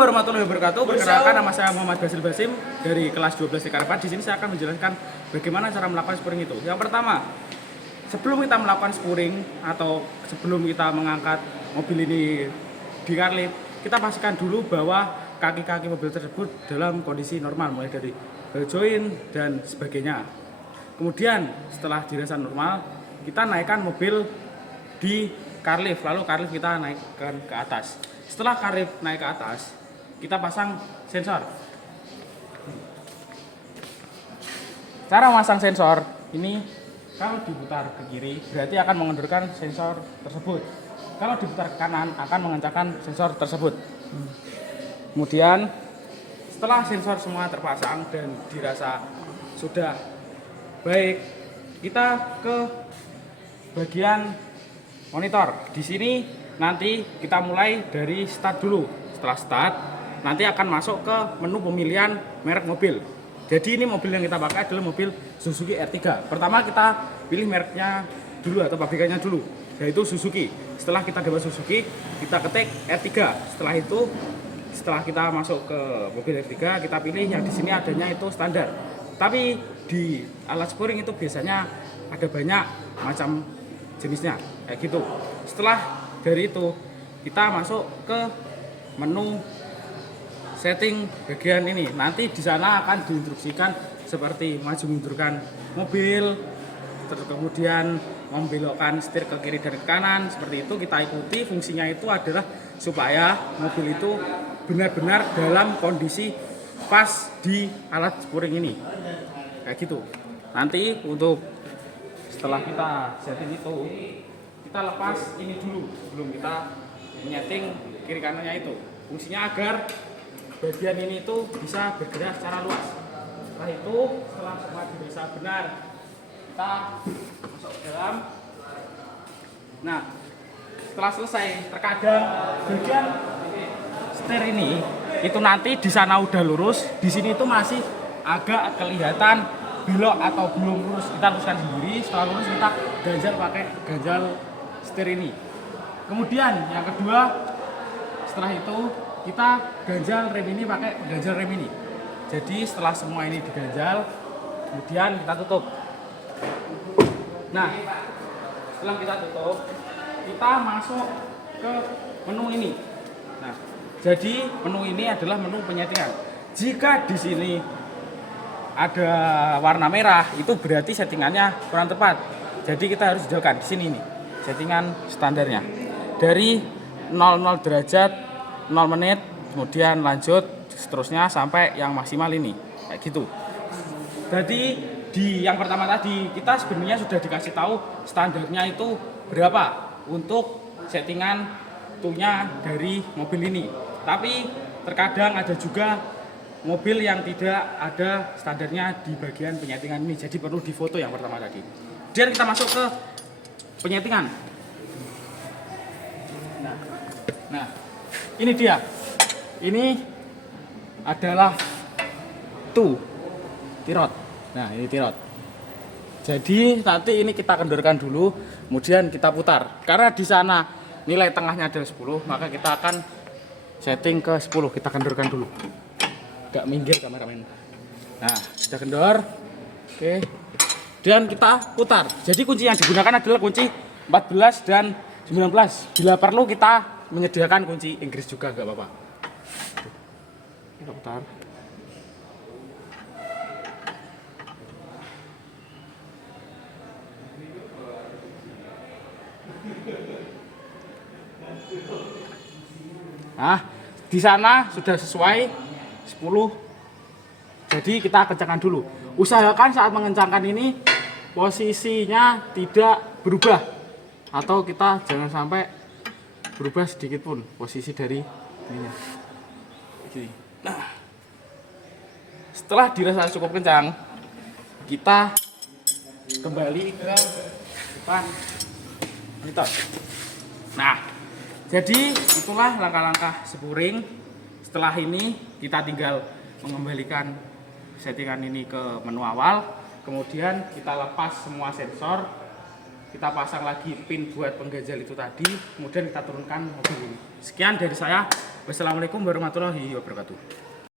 Assalamualaikum warahmatullahi wabarakatuh. Perkenalkan, nama saya Muhammad Basil Basim dari kelas 12 TK4. Di sini saya akan menjelaskan bagaimana cara melakukan spuring itu. Yang pertama, sebelum kita melakukan spuring atau sebelum kita mengangkat mobil ini di car lift, kita pastikan dulu bahwa kaki-kaki mobil tersebut dalam kondisi normal, mulai dari ball joint dan sebagainya. Kemudian setelah dirasa normal, kita naikkan mobil di car lift, lalu car lift kita naikkan ke atas. Setelah car lift naik ke atas, kita pasang sensor. Cara memasang sensor ini, kalau diputar ke kiri berarti akan mengendorkan sensor tersebut. Kalau diputar ke kanan akan mengencangkan sensor tersebut. Kemudian setelah sensor semua terpasang dan dirasa sudah baik, kita ke bagian monitor. Di sini nanti kita mulai dari start dulu. Setelah start, nanti akan masuk ke menu pemilihan merek mobil. Jadi ini mobil yang kita pakai adalah mobil Suzuki R3. Pertama kita pilih mereknya dulu atau pabrikannya dulu, yaitu Suzuki. Setelah kita dapat Suzuki, kita ketik R3. Setelah itu, setelah kita masuk ke mobil R3, kita pilih yang di sini adanya itu standar. Tapi di alat spuring itu biasanya ada banyak macam jenisnya, kayak gitu. Setelah dari itu kita masuk ke menu setting bagian ini. Nanti di sana akan diinstruksikan seperti maju mundurkan mobil, terus kemudian membelokkan setir ke kiri dan ke kanan, seperti itu kita ikuti. Fungsinya itu adalah supaya mobil itu benar-benar dalam kondisi pas di alat spuring ini, kayak gitu. Nanti untuk setelah kita setting itu, kita lepas ini dulu sebelum kita menyeting kiri kanannya itu. Fungsinya agar bagian ini itu bisa bergerak secara luas. Setelah itu, setelah semua dirasa benar, kita masuk ke dalam. Nah, setelah selesai, terkadang bagian setir ini itu nanti di sana udah lurus, di sini itu masih agak kelihatan belok atau belum lurus. Kita luruskan sendiri. Setelah lurus kita ganjal pakai ganjal setir ini. Kemudian yang kedua, setelah itu kita ganjal rem ini pakai ganjal rem ini. Jadi setelah semua ini diganjal, kemudian kita tutup. Nah, setelah kita tutup, kita masuk ke menu ini. Nah, jadi menu ini adalah menu penyetingan. Jika di sini ada warna merah, itu berarti settingannya kurang tepat. Jadi kita harus jauhkan di sini nih. Settingan standarnya dari 00 derajat 0 menit, kemudian lanjut seterusnya sampai yang maksimal ini, kayak gitu. Jadi di yang pertama tadi kita sebenarnya sudah dikasih tahu standarnya itu berapa untuk settingan tunya dari mobil ini. Tapi terkadang ada juga mobil yang tidak ada standarnya di bagian penyetingan ini, jadi perlu difoto yang pertama tadi. Kemudian kita masuk ke penyetingan. Nah, ini dia. Ini adalah tirot. Nah, ini tirot. Jadi nanti ini kita kendorkan dulu, kemudian kita putar. Karena di sana nilai tengahnya adalah 10, maka kita akan setting ke 10. Kita kendorkan dulu. Agak minggir kameramen. Nah, sudah kendor. Oke. Dan kita putar. Jadi kunci yang digunakan adalah kunci 14 dan 19. Bila perlu kita menyediakan kunci Inggris juga, nggak apa-apa. Kita putar. Nah, di sana sudah sesuai 10. Jadi kita kencangkan dulu. Usahakan saat mengencangkan ini posisinya tidak berubah, atau kita jangan sampai berubah sedikit pun posisi dari ininya. Nah, setelah dirasa cukup kencang, kita kembali ke depan monitor. Nah, jadi itulah langkah-langkah spuring. Setelah ini kita tinggal mengembalikan settingan ini ke menu awal, kemudian kita lepas semua sensor, kita pasang lagi pin buat pengganjal itu tadi, kemudian kita turunkan mobil ini. Sekian dari saya. Wassalamualaikum warahmatullahi wabarakatuh.